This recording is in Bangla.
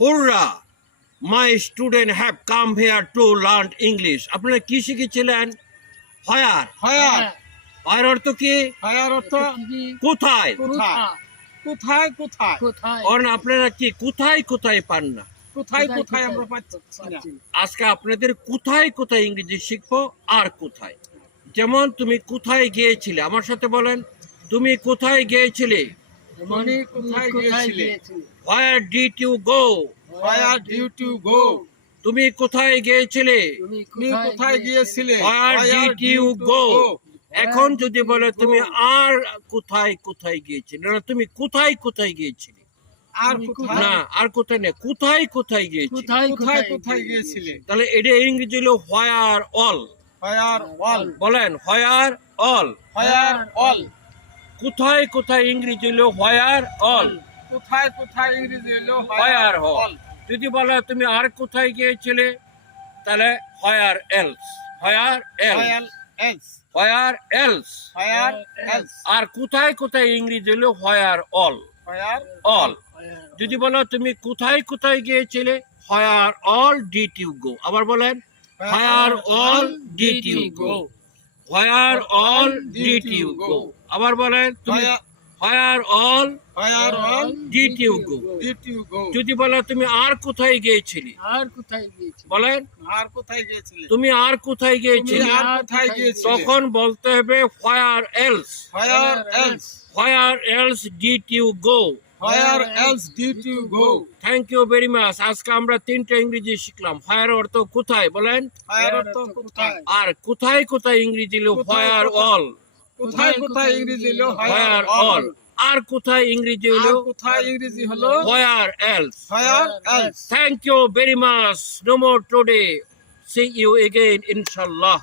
হুররা, my student have come here to learn English. আপনারা কি শিখেছিলেন? হায়ার। হায়ার হায়ার অর্থ কি? হায়ার অর্থ কোথায়। কোথায় কোথায় কোথায় কারণ আপনারা কি কোথায় কোথায় পান না। কোথায় কোথায় আমরা পাচ্ছি না। আজকে আপনাদের কোথায় কোথায় ইংরেজি শিখবো। আর কোথায়, যেমন তুমি কোথায় গিয়েছিলে, আমার সাথে বলেন, তুমি কোথায় গিয়েছিলে? তুমি কোথায় গিয়েছিলে? Where did you go? Where did you go? তুমি কোথায় গিয়েছিলে? তুমি কোথায় গিয়েছিলে? Where did you go? এখন যদি বলে তুমি আর কোথায় কোথায় গিয়েছিলে, না তুমি কোথায় কোথায় গিয়েছিলে, আর কোথায় না আর কোথায় না, কোথায় কোথায় গিয়েছিলে, কোথায় কোথায় গিয়েছিলে? তাহলে এটা ইংরেজি হলো হোয়ার অল। Where all? বলেন হোয়ার অল। Where all? কোথায় কোথায় ইংরেজি হলো হোয়ার অল। কোথায় কোথায় ইংরেজি হলো হোয়ার all? অল। যদি বলে তুমি আর কোথায় গিয়েছিলে, তাহলে where else. Where else. Where else? Where else. Where else? আর কোথায় কোথায় ইংরেজি হলো হোয়ার অল। Where all. যদি বলো তুমি কোথায় কোথায় গিয়েছিলে, where all did you go. আবার বলেন where all did you go. Where all did you go. আবার বলেন তুমি where all Where all did you go. did you go? যদি বলো তুমি আর কোথায় গিয়েছিলে, আর কোথায় গিয়েছি? বলেন আর কোথায় গিয়েছিলে? তুমি আর কোথায় তুমি গিয়েছিলে, আর কোথায় গিয়েছিলে? তখন বলতে হবে where else. Where else? Where else did you go. Where else did you go? Thank you very much. আজকে আমরা তিনটা ইংরেজি শিখলাম। হোয়ার অর্থ কোথায়, বলেন, Where অর্থ কোথায়? আর কোথায় কোথায় ইংরেজি হলো হোয়ার অল। কোথায় কোথায় ইংরেজি হলো হোয়ার অল। আর কোথায় ইংরেজি আর হলো কোথায় ইংরেজি হলো where else. Where else? Thank you very much. No more today. See you again ইনশাল্লাহ।